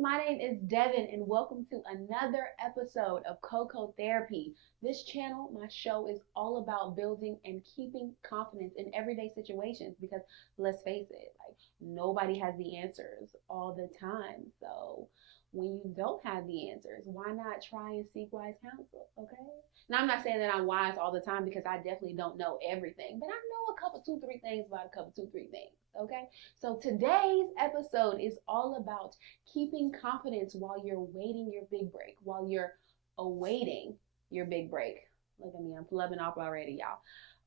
My name is Devin, and welcome to another episode of Coco Therapy. This channel, my show, is all about building and keeping confidence in everyday situations because let's face it, like nobody has the answers all the time. So when you don't have the answers, why not try and seek wise counsel? Okay. Now I'm not saying that I'm wise all the time because I definitely don't know everything, but I know a couple, two, three things about a couple, two, three things. Okay. So today's episode is all about keeping confidence while you're waiting your big break, while you're awaiting your big break. Look at me, I'm flubbing off already, y'all.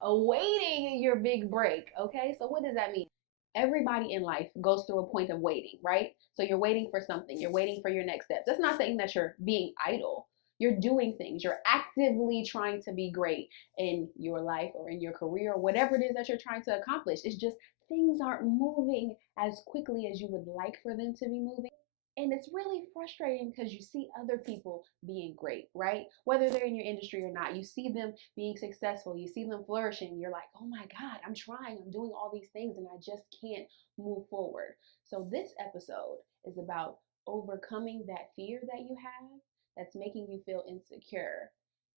Awaiting your big break, okay? So what does that mean? Everybody in life goes through a point of waiting, right? So you're waiting for something, you're waiting for your next step. That's not saying that you're being idle. You're doing things. You're actively trying to be great in your life or in your career or whatever it is that you're trying to accomplish. It's just things aren't moving as quickly as you would like for them to be moving. And it's really frustrating because you see other people being great, right? Whether they're in your industry or not, you see them being successful, you see them flourishing. You're like, oh my God, I'm trying, I'm doing all these things, and I just can't move forward. So, this episode is about overcoming that fear that you have that's making you feel insecure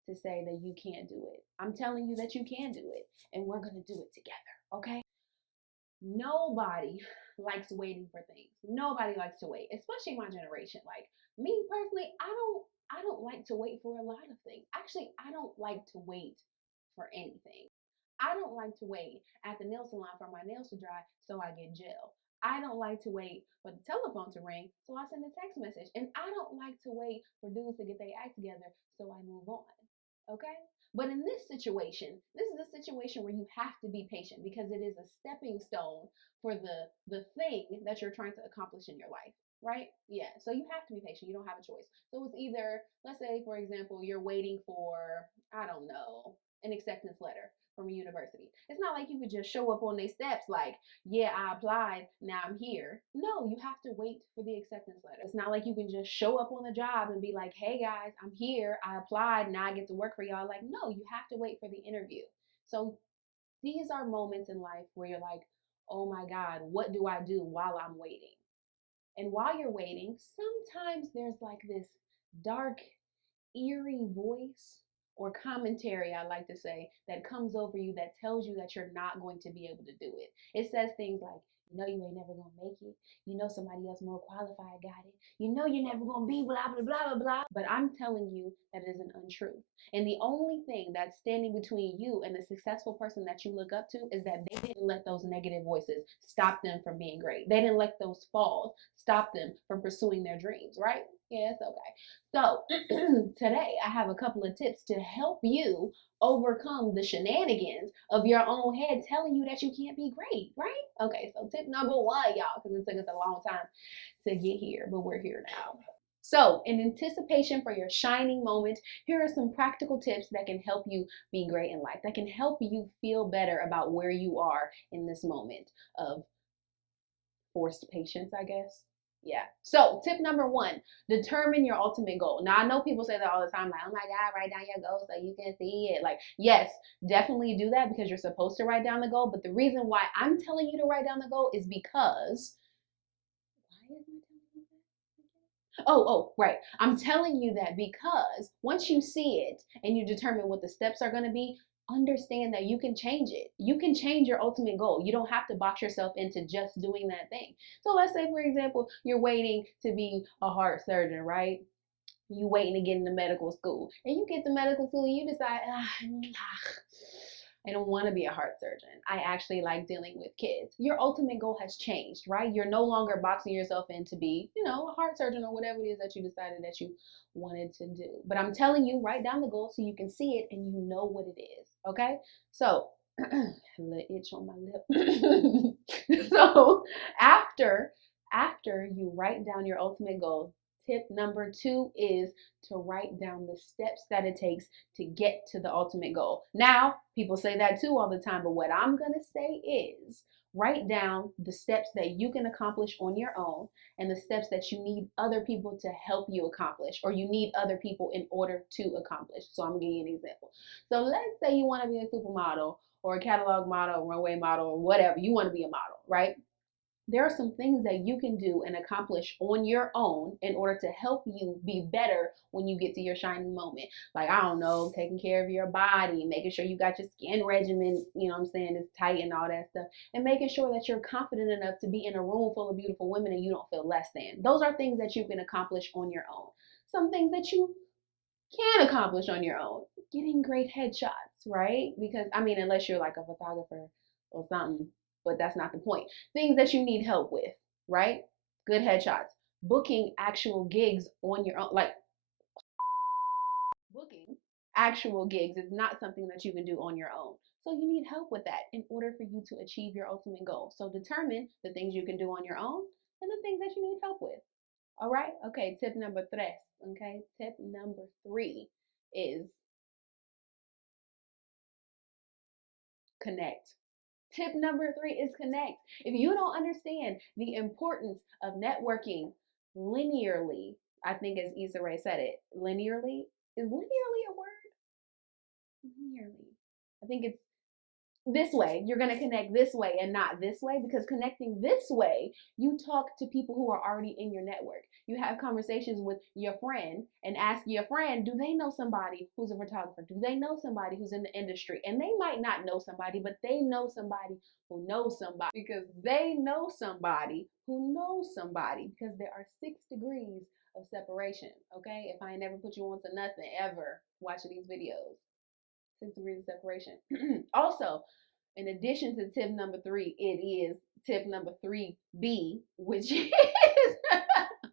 to say that you can't do it. I'm telling you that you can do it, and we're going to do it together, okay? Nobody likes waiting for things. Nobody likes to wait, especially my generation. Like me personally, I don't like to wait for a lot of things. Actually, I don't like to wait for anything. I don't like to wait at the nail salon for my nails to dry so I get gel. I don't like to wait for the telephone to ring so I send a text message. And I don't like to wait for dudes to get their act together so I move on. Okay? But in this is a situation where you have to be patient because it is a stepping stone for the thing that you're trying to accomplish in your life, right? Yeah. So you have to be patient. You don't have a choice. So it's either, let's say, for example, you're waiting for, I don't know, an acceptance letter from a university. It's not like you could just show up on their steps like, yeah, I applied, now I'm here. No, you have to wait for the acceptance letter. It's not like you can just show up on the job and be like, hey guys, I'm here, I applied, now I get to work for y'all. Like, no, you have to wait for the interview. So these are moments in life where you're like, oh my God, what do I do while I'm waiting? And while you're waiting, sometimes there's like this dark, eerie voice or commentary, I like to say, that comes over you that tells you that you're not going to be able to do it. It says things like, you know, you ain't never gonna make it. You know, somebody else more qualified got it. You know, you're never gonna be blah, blah, blah, blah, blah. But I'm telling you that is an untruth. And the only thing that's standing between you and the successful person that you look up to is that they didn't let those negative voices stop them from being great. They didn't let those falls stop them from pursuing their dreams, right? Yeah, it's okay. So, today I have a couple of tips to help you overcome the shenanigans of your own head telling you that you can't be great, right? Okay, so tip number one, y'all, because it took us a long time to get here, but we're here now. So, in anticipation for your shining moment, here are some practical tips that can help you be great in life, that can help you feel better about where you are in this moment of forced patience, I guess. Yeah. So, tip number one, determine your ultimate goal. Now, I know people say that all the time, like, oh my God, write down your goal so you can see it. Like, yes, definitely do that because you're supposed to write down the goal. But the reason why I'm telling you to write down the goal is because, why is my telling you that? Right. I'm telling you that because once you see it and you determine what the steps are going to be, understand that you can change it. You can change your ultimate goal. You don't have to box yourself into just doing that thing. So let's say, for example, you're waiting to be a heart surgeon, right? You waiting to get into medical school. And you get to medical school and you decide, I don't want to be a heart surgeon. I actually like dealing with kids. Your ultimate goal has changed, right? You're no longer boxing yourself in to be, a heart surgeon or whatever it is that you decided that you wanted to do. But I'm telling you, write down the goal so you can see it and you know what it is. Okay? So, a little itch on my lip. So after you write down your ultimate goal, tip number two is to write down the steps that it takes to get to the ultimate goal. Now, people say that too all the time, but what I'm going to say is write down the steps that you can accomplish on your own and the steps that you need other people to help you accomplish or you need other people in order to accomplish. So I'm going to give you an example. So let's say you want to be a supermodel or a catalog model, runway model, or whatever. You want to be a model, right? there are some things that you can do and accomplish on your own in order to help you be better when you get to your shining moment. Like, I don't know, taking care of your body, making sure you got your skin regimen, you know what I'm saying, is tight and all that stuff, and making sure that you're confident enough to be in a room full of beautiful women and you don't feel less than. Those are things that you can accomplish on your own. Some things that you can accomplish on your own. Getting great headshots, right? Because, I mean, unless you're like a photographer or something, but that's not the point. Things that you need help with, right? Good headshots. Booking actual gigs on your own, like booking actual gigs is not something that you can do on your own. So you need help with that in order for you to achieve your ultimate goal. So determine the things you can do on your own and the things that you need help with. All right? Okay, tip number tres. Okay, tip number three is connect. Tip number three is connect. If you don't understand the importance of networking linearly, I think as Issa Rae said it, linearly, is linearly a word? Linearly. I think it's this way. You're going to connect this way and not this way, because connecting this way, you talk to people who are already in your network. You have conversations with your friend and ask your friend, do they know somebody who's a photographer? Do they know somebody who's in the industry? And they might not know somebody, but they know somebody who knows somebody, because they know somebody who knows somebody, because there are 6 degrees of separation. Okay, if I ain't never put you on to nothing ever watching these videos, 6 degrees of separation. Also, in addition to tip number three, it is tip number 3B, which is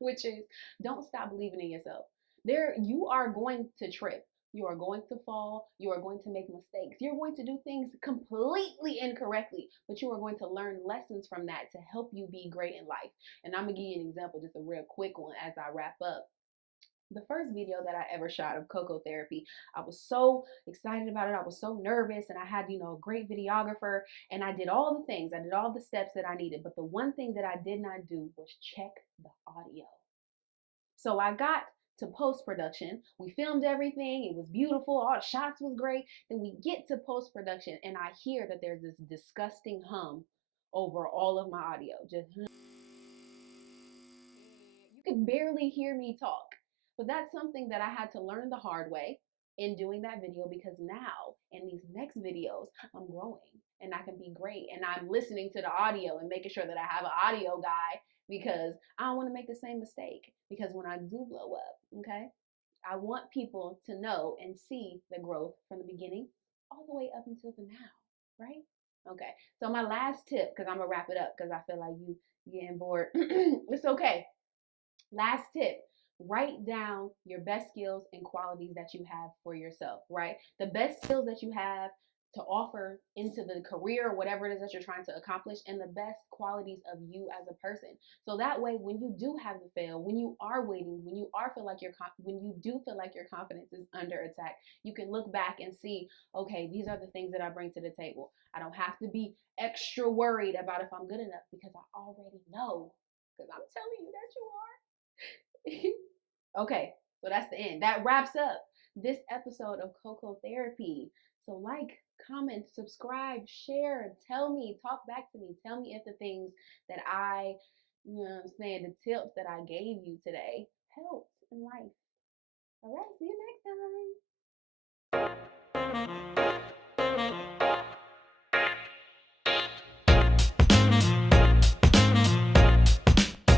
which is don't stop believing in yourself. There, you are going to trip. You are going to fall. You are going to make mistakes. You're going to do things completely incorrectly, but you are going to learn lessons from that to help you be great in life. And I'm going to give you an example, just a real quick one as I wrap up. The first video that I ever shot of cocoa therapy, I was so excited about it. I was so nervous, and I had, a great videographer, and I did all the things. I did all the steps that I needed. But the one thing that I did not do was check the audio. So I got to post production. We filmed everything. It was beautiful. All the shots was great. Then we get to post production, and I hear that there's this disgusting hum over all of my audio. Just you could barely hear me talk. But that's something that I had to learn the hard way in doing that video, because now in these next videos, I'm growing and I can be great. And I'm listening to the audio and making sure that I have an audio guy, because I don't want to make the same mistake. Because when I do blow up, okay, I want people to know and see the growth from the beginning all the way up until the now, right? Okay. So my last tip, because I'm gonna wrap it up because I feel like you getting bored. It's okay. Last tip, write down your best skills and qualities that you have for yourself, right? The best skills that you have to offer into the career, whatever it is that you're trying to accomplish, and the best qualities of you as a person. So that way, when you do have to fail, when you are waiting, when you do feel like your confidence is under attack, you can look back and see, okay, these are the things that I bring to the table. I don't have to be extra worried about if I'm good enough, because I already know. Because I'm telling you that you are. Okay, so that's the end. That wraps up this episode of Cocoa Therapy. So like, comment, subscribe, share, tell me, talk back to me. Tell me if the things that I, the tips that I gave you today helped.